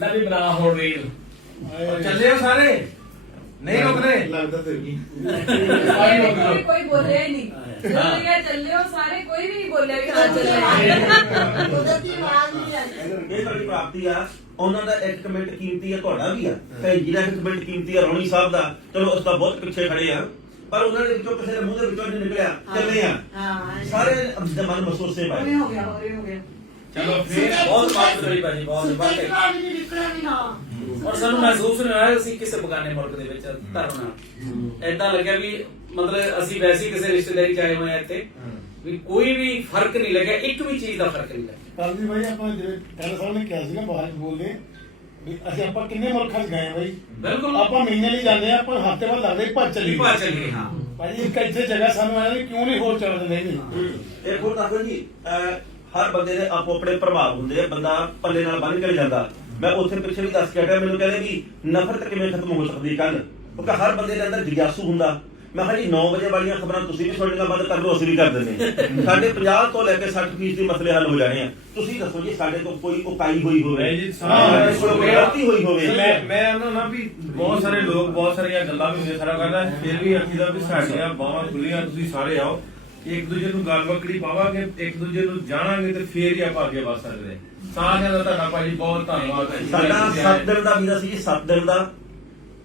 ਲੈ ਵੀ ਬਣਾ ਹੁਣ ਰੀਲ ਚੱਲੇ ਹੋ ਸਾਰੇ? ਨਹੀਂ ਰੁਕਦੇ? ਲੱਗਦਾ ਤੇ ਕੋਈ ਕੋਈ ਬੋਲਿਆ ਹੀ ਨਹੀਂ। ਜਦੋਂ ਇਹ ਚੱਲਿਓ ਸਾਰੇ ਕੋਈ ਵੀ ਨਹੀਂ ਬੋਲਿਆ ਵੀ ਹਾਂ ਚੱਲਿਆ ਕੁਦਰਤੀ ਆਵਾਜ਼ ਨਹੀਂ ਆਈ। ਇਹ ਤੁਹਾਡੀ ਪ੍ਰਾਪਤੀ ਆ ਉਹਨਾਂ ਦਾ ਇੱਕ ਕਮੈਂਟ ਕੀਮਤੀ ਆ ਤੁਹਾਡਾ ਵੀ ਆ। ਤੇ ਜਿਹੜਾ ਇੱਕ ਕਮੈਂਟ ਕੀਮਤੀ ਆ ਰੌਣੀ ਸਾਹਿਬ ਦਾ। ਚਲੋ ਉਸ ਦਾ ਬਹੁਤ ਪਿੱਛੇ ਖੜੇ ਆ। ਪਰ ਉਹਨਾਂ ਦੇ ਵਿੱਚੋਂ ਕਿਸੇ ਦੇ ਮੂੰਹ ਦੇ ਵਿੱਚੋਂ ਨਹੀਂ ਨਿਕਲਿਆ। ਚੱਲੇ ਆ। ਹਾਂ ਸਾਰੇ ਮਨ ਮਸੂਸੇ ਪਾਏ ਹੋ ਗਿਆ ਹੋਵੇ ਹੋ ਗਿਆ। ਚਲੋ ਫਿਰ ਬਹੁਤ ਬਾਤ ਹੋਈ ਭਾਜੀ ਬਹੁਤ ਬਾਤ ਹੈ ਵੀ ਨਿਕਲਿਆ ਵੀ ਹਾਂ। ਔਰ ਸਾਨੂੰ ਮਹਿਸੂਸ ਨਹੀਂ ਹੋਇਆ ਅਸੀਂ ਕਿਸੇ ਬਗਾਨੇ ਮੁਲਕ ਦੇ ਵਿੱਚ ਧਰਨਾ ਐਦਾਂ ਲੱਗਿਆ ਵੀ ਮਤਲਬ ਅਸੀਂ ਵੈਸੇ ਹੀ ਕਿਸੇ ਰਿਸ਼ਤੇਦਾਰੀ ਚ ਆਏ ਹੋਏ ਆ ਇੱਥੇ ਵੀ ਕੋਈ ਵੀ ਫ਼ਰਕ ਨਹੀਂ ਲੱਗਿਆ ਇੱਕ ਵੀ ਚੀਜ਼ ਦਾ ਫ਼ਰਕ ਨਹੀਂ ਲੱਗਿਆ। ਕੱਲ ਵੀ ਬਾਈ ਆਪਾਂ ਜਿਹੜੇ ਕੱਲ ਸਾਹਿਬ ਨੇ ਕਿਹਾ ਸੀ ਨਾ ਬਾਹਰ ਬੋਲਦੇ ਵੀ ਅਸੀਂ ਆਪਾਂ ਕਿੰਨੇ ਮੁਲਕਾਂ 'ਚ ਗਏ ਆ ਬਾਈ ਬਿਲਕੁਲ। ਆਪਾਂ ਮਹੀਨੇ ਲਈ ਜਾਂਦੇ ਆ ਆਪਾਂ ਹਫ਼ਤੇ ਬਾਅਦ ਲੱਗਦੇ ਭੱਜ ਚੱਲੀ ਪਾ ਚੱਲੀਏ ਹਾਂ। ਭਾਜੀ ਇੱਕ ਇੱਥੇ ਜਗ੍ਹਾ ਸਾਨੂੰ ਆਇਆ ਕਿਉਂ ਨਹੀਂ ਹੋਰ ਚੱਲ ਦਿੰਦੇ ਨਹੀਂ ਇਹ ਹੋਰ ਦੱਸੋ ਜੀ ਹਰ ਬੰਦੇ ਦੇ ਆਪੋ ਆਪਣੇ ਪ੍ਰਭਾਵ ਹੁੰਦੇ ਆ ਬੰਦਾ ਪੱਲੇ ਨਾਲ ਬੰਨ ਕੇ ਜਾਂਦਾ। ਮੈਂ ਉੱਥੇ ਪਿੱਛੇ ਵੀ ਦੱਸ ਕੇ ਹਟਿਆ ਮੈਨੂੰ ਕਹਿੰਦੇ ਵੀ ਨਫ਼ਰਤ ਕਿਵੇਂ ਖਤਮ ਹੋ ਸਕਦੀ ਕੱਲ ਕਿਉਂਕਿ ਹਰ ਬੰਦੇ ਦੇ ਅੰਦਰ ਜਿਗਿਆਸੂ ਹੁੰਦਾ। ਮੈਂ ਕਿਹਾ ਜੀ 9 ਵਜੇ ਵਾਲੀਆਂ ਖਬਰਾਂ ਤੁਸੀਂ ਵੀ ਸੁਣਨੀਆਂ ਬੰਦ ਕਰ ਲਓ ਅਸੀਂ ਵੀ ਕਰ ਦਿੰਦੇ। ਸਾਡੇ 50 ਤੋਂ ਲੈ ਕੇ 60 ਫੀਸਦੀ ਦੀ ਮਸਲੇ ਹੱਲ ਹੋ ਜਾਣੇ ਆ। ਤੁਸੀਂ ਦੱਸੋ ਜੀ ਸਾਡੇ ਤੋਂ ਕੋਈ ਉਕਾਈ ਹੋਈ ਹੋਵੇ ਜੀ, ਸਾਡੇ ਗਲਤੀ ਹੋਈ ਹੋਵੇ। ਮੈਂ ਮੈਂ ਉਹਨਾਂ ਨਾਲ ਵੀ ਬਹੁਤ ਸਾਰੇ ਲੋਕ ਬਹੁਤ ਸਾਰੀਆਂ ਗੱਲਾਂ ਵੀ ਹੁੰਦੀਆਂ ਸਾਰਾ ਕਰਦਾ ਫਿਰ ਵੀ ਅਸੀਂ ਦਾ ਵੀ ਸਾਡੀਆਂ ਬਾਹਾਂ ਖੁੱਲੀਆਂ ਤੁਸੀਂ ਸਾਰੇ ਆਓ। ਇੱਕ ਦੂਜੇ ਨੂੰ ਗੱਲ ਬੱਕੜੀ ਪਾਵਾਂਗੇ ਇੱਕ ਦੂਜੇ ਨੂੰ ਜਾਣਾਂਗੇ ਤੇ ਫੇਰ ਹੀ ਆਪਾਂ ਅੱਗੇ ਵਧ ਸਕਦੇ। ਸਾਰਿਆਂ ਦਾ ਤੁਹਾਡਾ ਭਾਜੀ ਬਹੁਤ ਧੰਨਵਾਦ। ਸਾਡਾ 7 ਦਿਨ ਦਾ ਵੀਜ਼ਾ ਸੀ ਜੀ 7 ਦਿਨ ਦਾ।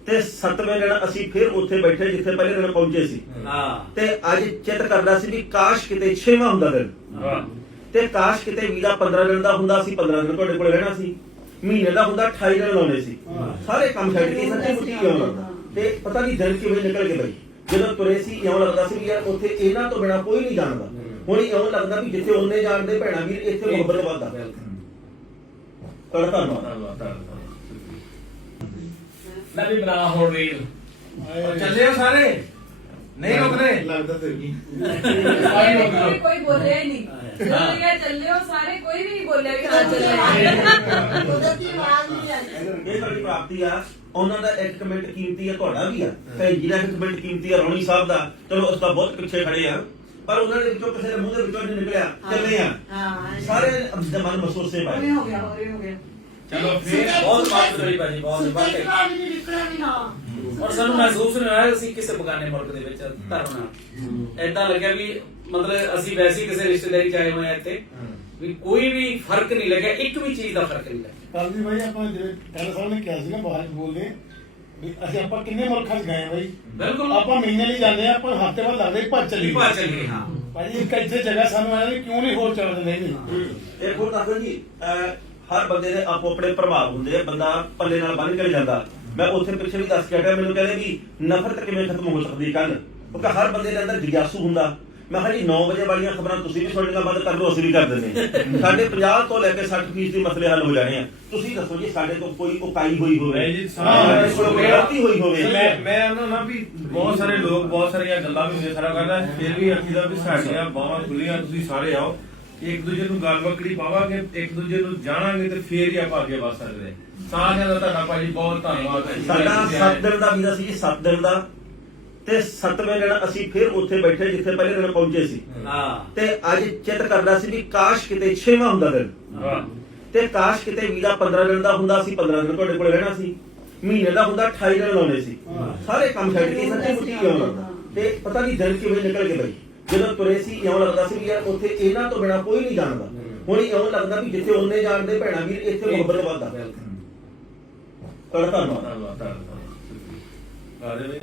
ਤੇ 7ਵੇਂ ਦਿਨ ਅਸੀਂ ਫਿਰ ਉੱਥੇ ਬੈਠੇ ਜਿੱਥੇ ਪਹਿਲੇ ਦਿਨ ਪਹੁੰਚੇ ਸੀ। ਹਾਂ। ਤੇ ਅੱਜ ਚਿੱਤ ਕਰਦਾ ਸੀ ਵੀ ਕਾਸ਼ ਕਿਤੇ 6ਵਾਂ ਹੁੰਦਾ ਦਿਨ। ਤੇ ਕਾਸ਼ ਕਿਤੇ ਵੀਜ਼ਾ 15 ਦਿਨ ਦਾ ਹੁੰਦਾ ਸੀ 15 ਦਿਨ ਤੁਹਾਡੇ ਕੋਲ ਰਹਿਣਾ ਸੀ। ਮਹੀਨੇ ਦਾ ਹੁੰਦਾ 28 ਦਿਨ ਲਾਉਣੇ ਸੀ। ਸਾਰੇ ਕੰਮ ਛੱਡ ਕੇ ਸੱਚੀ ਮੁੱਚੀ ਆਉਣਾ। ਤੇ ਪਤਾ ਨਹੀਂ ਦਿਨ ਕਿਵੇਂ ਨਿਕਲ ਗਏ ਬਈ। ਜਦੋਂ ਤੁਰੇ ਸੀ ਇਉਂ ਲੱਗਦਾ ਸੀ ਵੀ ਯਾਰ ਉੱਥੇ ਇਹਨਾਂ ਤੋਂ ਬਿਨਾ ਕੋਈ ਨਹੀਂ ਜਾਣਦਾ। ਹੁਣ ਇਉਂ ਲੱਗਦਾ ਵੀ ਜਿੱਥੇ ਉਹਨੇ ਜਾਣਦੇ ਭੈਣਾ ਵੀਰ ਇੱਥੇ ਮੁਹੱਬਤ ਵੱਧਦਾ। ਤੁਹਾਡਾ ਧੰਨਵਾਦ। ਲੈ ਵੀ ਬਣਾ ਹੁਣ ਰੀਲ ਚੱਲੇ ਹੋ ਸਾਰੇ? ਨਹੀਂ ਰੁਕਦੇ? ਲੱਗਦਾ ਤੇ ਨਹੀਂ ਕੋਈ ਕੋਈ ਬੋਲਿਆ ਹੀ ਨਹੀਂ। ਜਦੋਂ ਇਹ ਚੱਲਿਓ ਸਾਰੇ ਕੋਈ ਵੀ ਨਹੀਂ ਬੋਲਿਆ ਵੀ ਹਾਂ ਚੱਲਿਆ ਕੁਦਰਤੀ ਆਵਾਜ਼ ਨਹੀਂ ਆਈ ਇਹ ਤੁਹਾਡੀ ਪ੍ਰਾਪਤੀ ਆ ਉਹਨਾਂ ਦਾ ਇੱਕ ਕਮੈਂਟ ਕੀਮਤੀ ਆ ਤੁਹਾਡਾ ਵੀ ਆ ਤੇ ਜਿਹੜਾ ਇੱਕ ਕਮੈਂਟ ਕੀਮਤੀ ਆ ਰੌਣੀ ਸਾਹਿਬ ਦਾ ਚਲੋ ਉਸ ਦਾ ਬਹੁਤ ਪਿੱਛੇ ਖੜੇ ਆ ਪਰ ਉਹਨਾਂ ਦੇ ਵਿੱਚੋਂ ਕਿਸੇ ਦੇ ਮੂੰਹ ਦੇ ਵਿੱਚੋਂ ਨਹੀਂ ਨਿਕਲਿਆ ਚੱਲੇ ਆ ਹਾਂ ਸਾਰੇ ਦੇ ਮਨ ਮਸੂਸੇ ਪਾਏ ਹੋ ਗਿਆ ਹੋਵੇ ਹੋ ਗਿਆ ਚਲੋ ਫਿਰ ਬਹੁਤ ਬਾਤ ਹੋਈ ਭਾਜੀ ਬਹੁਤ ਬਾਤ ਹੈ ਸਿੱਧਾ ਵੀ ਨਿਕਲਿਆ ਵੀ ਹਾਂ ਔਰ ਸਾਨੂੰ ਮਹਿਸੂਸ ਨਹੀਂ ਹੋਇਆ ਅਸੀਂ ਕਿਸੇ ਬਗਾਨੇ ਮੁਲਕ ਦੇ ਵਿੱਚ ਧਰਨਾ। ਐਦਾਂ ਲੱਗਿਆ ਵੀ ਮਤਲਬ ਅਸੀਂ ਵੈਸੇ ਹੀ ਕਿਸੇ ਰਿਸ਼ਤੇਦਾਰੀ ਚ ਆਏ ਹੋਏ ਆ ਇੱਥੇ ਵੀ ਕੋਈ ਵੀ ਫ਼ਰਕ ਨਹੀਂ ਲੱਗਿਆ ਇੱਕ ਵੀ ਚੀਜ਼ ਦਾ ਫ਼ਰਕ ਨਹੀਂ ਲੱਗਿਆ। ਕੱਲ ਵੀ ਬਾਈ ਆਪਾਂ ਜਿਹੜੇ ਕੱਲ ਸਾਹਿਬ ਨੇ ਕਿਹਾ ਸੀ ਨਾ ਬਾਹਰ ਬੋਲਦੇ ਵੀ ਅਸੀਂ ਆਪਾਂ ਕਿੰਨੇ ਮੁਲਕਾਂ 'ਚ ਗਏ ਆ ਬਾਈ? ਬਿਲਕੁਲ। ਆਪਾਂ ਮਹੀਨੇ ਲਈ ਜਾਂਦੇ ਆ ਆਪਾਂ ਹਫ਼ਤੇ ਬਾਅਦ ਲੱਗਦੇ ਭੱਜ ਚੱਲੀ ਪਾ ਚੱਲੀਏ ਹਾਂ। ਭਾਜੀ ਇੱਕ ਇੱਥੇ ਜਗ੍ਹਾ ਸਾਨੂੰ ਆਇਆ ਵੀ ਕਿਉਂ ਨਹੀਂ ਹੋਰ ਚੱਲ ਦਿੰਦੇ ਨਹੀਂ ਇਹ ਹੋਰ ਦੱਸੋ ਜੀ ਹਰ ਬੰਦੇ ਦੇ ਆਪੋ ਆਪਣੇ ਪ੍ਰਭਾਵ ਹੁੰਦੇ ਆ ਬੰਦਾ ਪੱਲੇ ਨਾਲ ਬੰਨ ਕੇ ਜਾਂਦਾ। ਮੈਂ ਉੱਥੇ ਪਿੱਛੇ ਵੀ ਦੱਸ ਕੇ ਹਟਿਆ ਮੈਨੂੰ ਕਹਿੰਦੇ ਵੀ ਨਫ਼ਰਤ ਕਿਵੇਂ ਖਤਮ ਹੋ ਸਕਦੀ ਕੱਲ ਕਿਉਂਕਿ ਹਰ ਬੰਦੇ ਦੇ ਅੰਦਰ ਜਿਗਿਆਸੂ ਹੁੰਦਾ। ਮੈਂ ਕਿਹਾ ਜੀ 9 ਵਜੇ ਵਾਲੀਆਂ ਖਬਰਾਂ ਤੁਸੀਂ ਵੀ ਸੁਣਨੀਆਂ ਬੰਦ ਕਰ ਲਓ ਅਸੀਂ ਵੀ ਕਰ ਦਿੰਦੇ। ਸਾਡੇ 50 ਤੋਂ ਲੈ ਕੇ 60 ਫੀਸਦੀ ਦੀ ਮਸਲੇ ਹੱਲ ਹੋ ਜਾਣੇ ਆ। ਤੁਸੀਂ ਦੱਸੋ ਜੀ ਸਾਡੇ ਤੋਂ ਕੋਈ ਉਕਾਈ ਹੋਈ ਹੋਵੇ? ਜੀ, ਸਾਡੇ ਕੋਲ ਕੋਈ ਗਲਤੀ ਹੋਈ ਹੋਵੇ? ਮੈਂ ਮੈਂ ਉਹਨਾਂ ਨਾਲ ਵੀ ਬਹੁਤ ਸਾਰੇ ਲੋਕ ਬਹੁਤ ਸਾਰੀਆਂ ਗੱਲਾਂ ਵੀ ਹੁੰਦੀਆਂ ਸਾਰਾ ਕਰਦਾ ਫਿਰ ਵੀ ਅਸੀਂ ਦਾ ਵੀ ਸਾਡੀਆਂ ਬਾਹਾਂ ਖੁੱਲੀਆਂ ਤੁਸੀਂ ਸਾਰੇ ਆਓ। ਇੱਕ ਦੂਜੇ ਨੂੰ ਗੱਲ ਬੱਕੜੀ ਪਾਵਾਂਗੇ ਇੱਕ ਦੂਜੇ ਨੂੰ ਜਾਣਾਂਗੇ ਤੇ ਫੇਰ ਹੀ ਆਪਾਂ ਅੱਗੇ ਵਧ ਸਕਦੇ ਹਾਂ। ਸਾਰਿਆਂ ਦਾ ਤੁਹਾਡਾ ਭਾਜੀ ਬਹੁਤ ਧੰਨਵਾਦ। ਸਾਡਾ 7 ਦਿਨ ਦਾ ਵੀਜ਼ਾ ਸੀ ਜੀ 7 ਦਿਨ ਦਾ। ਤੇ 7ਵੇਂ ਦਿਨ ਅਸੀਂ ਫਿਰ ਉੱਥੇ ਬੈਠੇ ਜਿੱਥੇ ਪਹਿਲੇ ਦਿਨ ਪਹੁੰਚੇ ਸੀ। ਹਾਂ। ਤੇ ਅੱਜ ਚਿੱਤ ਕਰਦਾ ਸੀ ਵੀ ਕਾਸ਼ ਕਿਤੇ 6ਵਾਂ ਹੁੰਦਾ ਦਿਨ। ਤੇ ਕਾਸ਼ ਕਿਤੇ ਵੀਜ਼ਾ 15 ਦਿਨ ਦਾ ਹੁੰਦਾ ਸੀ 15 ਦਿਨ ਤੁਹਾਡੇ ਕੋਲ ਰਹਿਣਾ ਸੀ। ਮਹੀਨੇ ਦਾ ਹੁੰਦਾ 28 ਦਿਨ ਲਾਉਣੇ ਸੀ। ਸਾਰੇ ਕੰਮ ਛੱਡ ਕੇ ਸੱਚੀ ਮੁੱਚੀ ਆਉਣਾ। ਤੇ ਪਤਾ ਨਹੀਂ ਦਿਨ ਕਿਵੇਂ ਨਿਕਲ ਗਏ ਬਈ। ਜਦੋਂ ਤੁਰੇ ਸੀ ਇਉਂ ਲੱਗਦਾ ਸੀ ਵੀ ਯਾਰ ਉੱਥੇ ਇਹਨਾਂ ਤੋਂ ਬਿਨਾ ਕੋਈ ਨਹੀਂ ਜਾਣਦਾ। ਹੁਣ ਇਉਂ ਲੱਗਦਾ ਵੀ ਜਿੱਥੇ ਉਹਨੇ ਜਾਣਦੇ ਭੈਣਾ ਵੀਰ ਇੱਥੇ ਮੁਹੱਬਤ ਵੱਧਦਾ। ਤੁਹਾਡਾ ਧੰਨਵਾਦ। ਧੰਨਵਾਦ ਧੰਨਵਾਦ।